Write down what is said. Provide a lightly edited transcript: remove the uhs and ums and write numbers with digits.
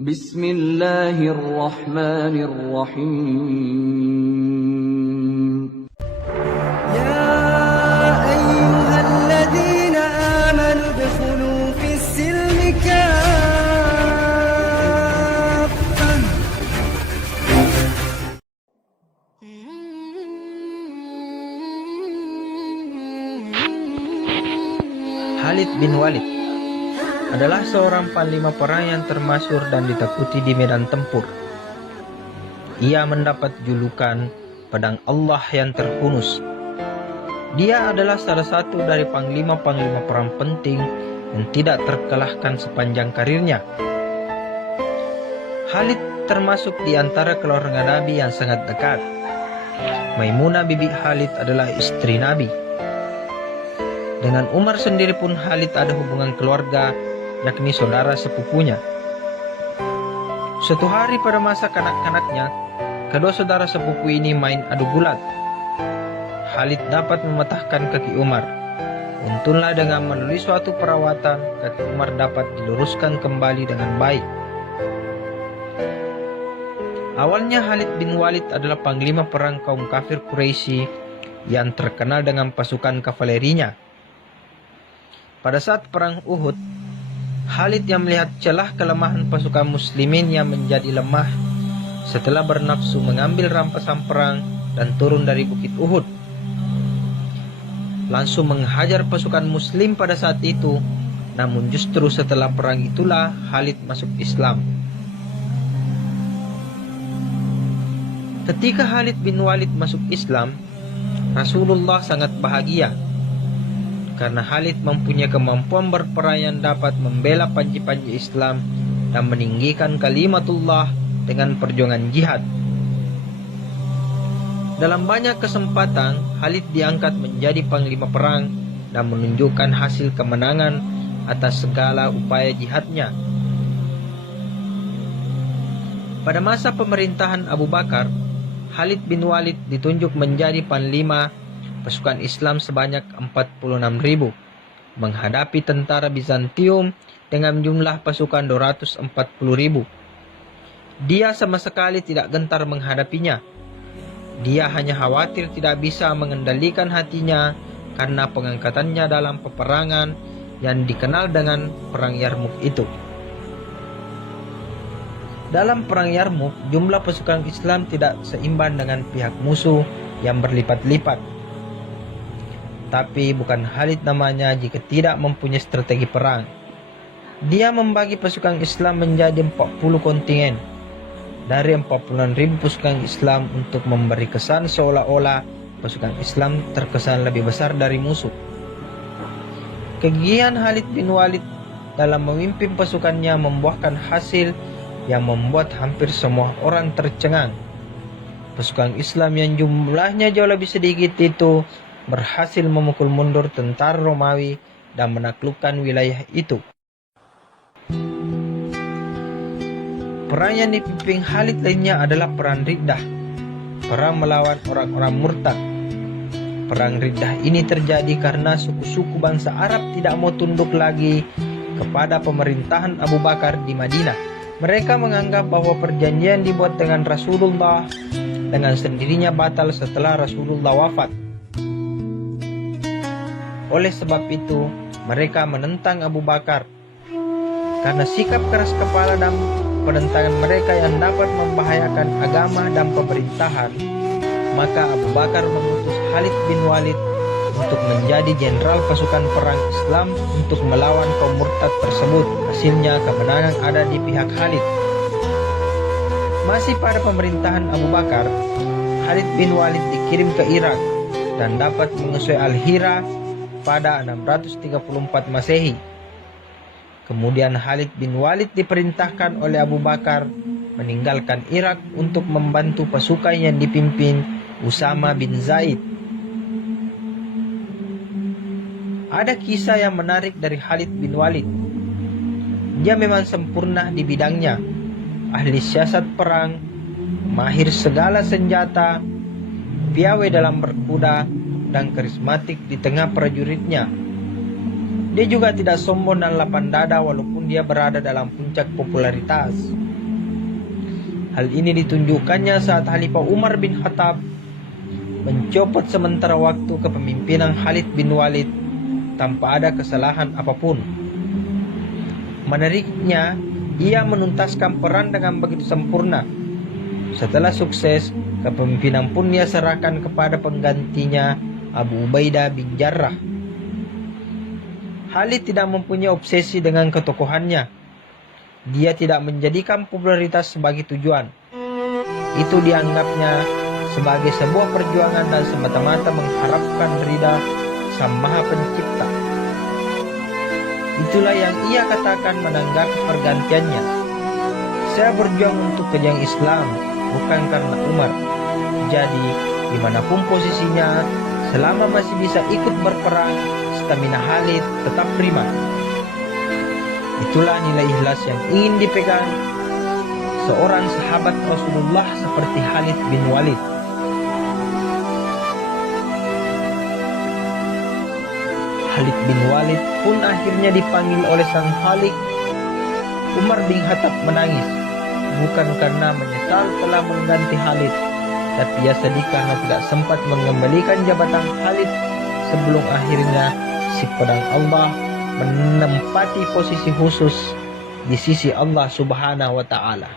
Bismillahirrahmanirrahim. يا أيها الذين آمنوا ادخلوا في السلم كافة. Khalid bin Walid adalah seorang panglima perang yang termasyhur dan ditakuti di medan tempur. Ia mendapat julukan Pedang Allah yang terhunus. Dia adalah salah satu dari panglima-panglima perang penting yang tidak terkalahkan sepanjang karirnya. Khalid termasuk di antara keluarga Nabi yang sangat dekat. Maimunah bibi Khalid adalah istri Nabi. Dengan Umar sendiri pun Khalid ada hubungan keluarga, yakni saudara sepupunya. Suatu hari pada masa kanak-kanaknya, kedua saudara sepupu ini main adu gulat. Khalid dapat mematahkan kaki Umar. Untunglah dengan melalui suatu perawatan, kaki Umar dapat diluruskan kembali dengan baik. Awalnya Khalid bin Walid adalah panglima perang kaum kafir Quraisy yang terkenal dengan pasukan kavalerinya. Pada saat perang Uhud, Khalid yang melihat celah kelemahan pasukan muslimin yang menjadi lemah setelah bernafsu mengambil rampasan perang dan turun dari bukit Uhud, langsung menghajar pasukan muslim pada saat itu. Namun justru setelah perang itulah Khalid masuk Islam. Ketika Khalid bin Walid masuk Islam, Rasulullah sangat bahagia karena Khalid mempunyai kemampuan berperang yang dapat membela panji-panji Islam dan meninggikan kalimatullah dengan perjuangan jihad. Dalam banyak kesempatan, Khalid diangkat menjadi panglima perang dan menunjukkan hasil kemenangan atas segala upaya jihadnya. Pada masa pemerintahan Abu Bakar, Khalid bin Walid ditunjuk menjadi panglima pasukan Islam sebanyak 46.000 menghadapi tentara Bizantium dengan jumlah pasukan 240.000. Dia sama sekali tidak gentar menghadapinya. Dia hanya khawatir tidak bisa mengendalikan hatinya karena pengangkatannya dalam peperangan yang dikenal dengan Perang Yarmuk itu. Dalam Perang Yarmuk, jumlah pasukan Islam tidak seimbang dengan pihak musuh yang berlipat-lipat. Tapi bukan Khalid namanya jika tidak mempunyai strategi perang. Dia membagi pasukan Islam menjadi 40 kontingen dari 46.000 pasukan Islam untuk memberi kesan seolah-olah pasukan Islam terkesan lebih besar dari musuh. Kegigihan Khalid bin Walid dalam memimpin pasukannya membuahkan hasil yang membuat hampir semua orang tercengang. Pasukan Islam yang jumlahnya jauh lebih sedikit itu berhasil memukul mundur tentara Romawi dan menaklukkan wilayah itu. Perang yang dipimpin Khalid lainnya adalah Perang Riddah, perang melawan orang-orang murtad. Perang Riddah ini terjadi karena suku-suku bangsa Arab tidak mau tunduk lagi kepada pemerintahan Abu Bakar di Madinah. Mereka menganggap bahwa perjanjian dibuat dengan Rasulullah dengan sendirinya batal setelah Rasulullah wafat. Oleh sebab itu, mereka menentang Abu Bakar. Karena sikap keras kepala dan penentangan mereka yang dapat membahayakan agama dan pemerintahan, maka Abu Bakar mengutus Khalid bin Walid untuk menjadi jenderal pasukan perang Islam untuk melawan kaum murtad tersebut. Hasilnya kemenangan ada di pihak Khalid. Masih pada pemerintahan Abu Bakar, Khalid bin Walid dikirim ke Irak dan dapat menguasai Al-Hira pada 634 Masehi. Kemudian Khalid bin Walid diperintahkan oleh Abu Bakar meninggalkan Irak untuk membantu pasukan yang dipimpin Usama bin Zaid. Ada kisah yang menarik dari Khalid bin Walid. Dia memang sempurna di bidangnya, ahli siasat perang, mahir segala senjata, piawai dalam berkuda, dan karismatik di tengah prajuritnya. Dia juga tidak sombong dan lapang dada walaupun dia berada dalam puncak popularitas. Hal ini ditunjukkannya saat Khalifah Umar bin Khattab mencopot sementara waktu kepemimpinan Khalid bin Walid tanpa ada kesalahan apapun. Menariknya, ia menuntaskan perang dengan begitu sempurna. Setelah sukses, kepemimpinan pun ia serahkan kepada penggantinya, Abu Ubaidah bin Jarrah. Khalid tidak mempunyai obsesi dengan ketokohannya. Dia tidak menjadikan popularitas sebagai tujuan. Itu dianggapnya sebagai sebuah perjuangan dan semata-mata mengharapkan ridha Sang Maha Pencipta. Itulah yang ia katakan menanggapi pergantiannya. Saya berjuang untuk kejayaan Islam, bukan karena Umar. Jadi, dimanapun posisinya, selama masih bisa ikut berperang, stamina Khalid tetap prima. Itulah nilai ikhlas yang ingin dipegang seorang sahabat Rasulullah seperti Khalid bin Walid. Khalid bin Walid pun akhirnya dipanggil oleh sang Khalik. Umar bin Khattab menangis, bukan karena menyesal telah mengganti Khalid, tapi ia sedih karena tidak sempat mengembalikan jabatan Khalid sebelum akhirnya si pedang Allah menempati posisi khusus di sisi Allah Subhanahu wa Ta'ala.